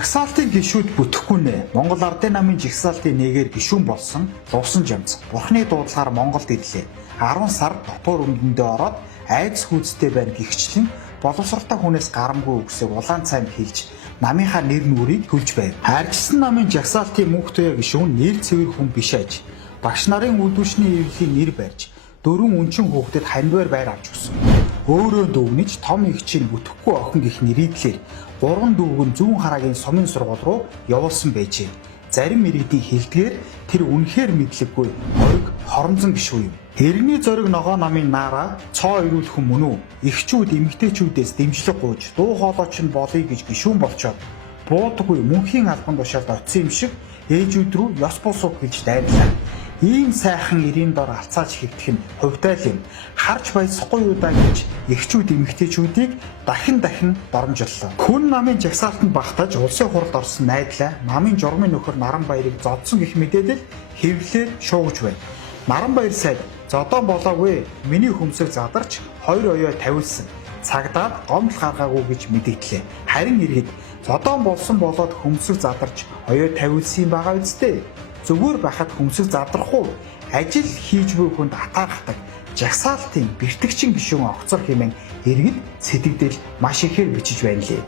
Жагсаалтын гишүүд бүтэхгүй нэ. Монгол Ардын намын жагсаалтын нэгээр гишүүн болсон Лувсан Жамц. Бурхны дуудлагаар Монголд ирлээ. 10 сар дотор өмдөндөө ороод айдас хүйцтэй байна гихчлэн боловсралтай хүнээс гарамгүй үгсийг улаан цайнд хэлж намынхаа нэр нүрийг төлж байв. Арчилсан намын жагсаалтын мөнхтөе гишүүн нэр цэвэр хүн биш аж. Багш нарын үлдвэчний эвлэлийн нэр барьж 4 үнчин хүүхдэд хандвар байр авч өгсөн. Өөрөө дүүгнэж том игчийн бүтэхгүй охин гих нэрийдлэр 3 дүүгэн зүүн хараагийн сумын сургууль руу явуулсан байжээ. Зарим иргэдийн хэлдгээр тэр үнэхээр мэдлэггүй хориг хоромзон гишүү юм. Иргэний зориг ногоо намын наара цоо ирүүлэх юм мөн үү? Игчүүд эмэгтэйчүүдээс дэмжлэг гуйж дуу хоолойч нь болъё гэж гишүүн болчоод буудаггүй мөнхийн албан тушаалд очисон юм шиг ээжүүд рүү ёс босуу гэж дайрлаа. Ийм сайхан ирийн дор алцааж хэвдэх нь хувьтай юм. Харж баясахгүй юу даа гэж эгчүүд эмэгтэйчүүдийг дахин доромжллоо. Хүн намын жагсаалтанд багтаж улсын хуралд орсон найдлаа намын журмын нөхөр Наранбаярыг зодсон гэх мэдээлэл хэвлэлээр шуугж байна. Наранбаяр сайд зодоо болоогүй миний хөмсөг задарч 2 оёо тавилсан. Цагдаад гомдол гаргаагүй гэж мэдээлээ. Харин иргэд зодоо болсон болоод хөмсөг задарч оёо тавилсан байгаа үстэй. Зүгээр байхад хүмсэг задрахгүй ажил хийж буй хүнд атаархдаг жагсаалтын бэртгчин гишүүн огцор хэмээн иргэд сэтгэгдэл маш ихээр бичиж байна лээ.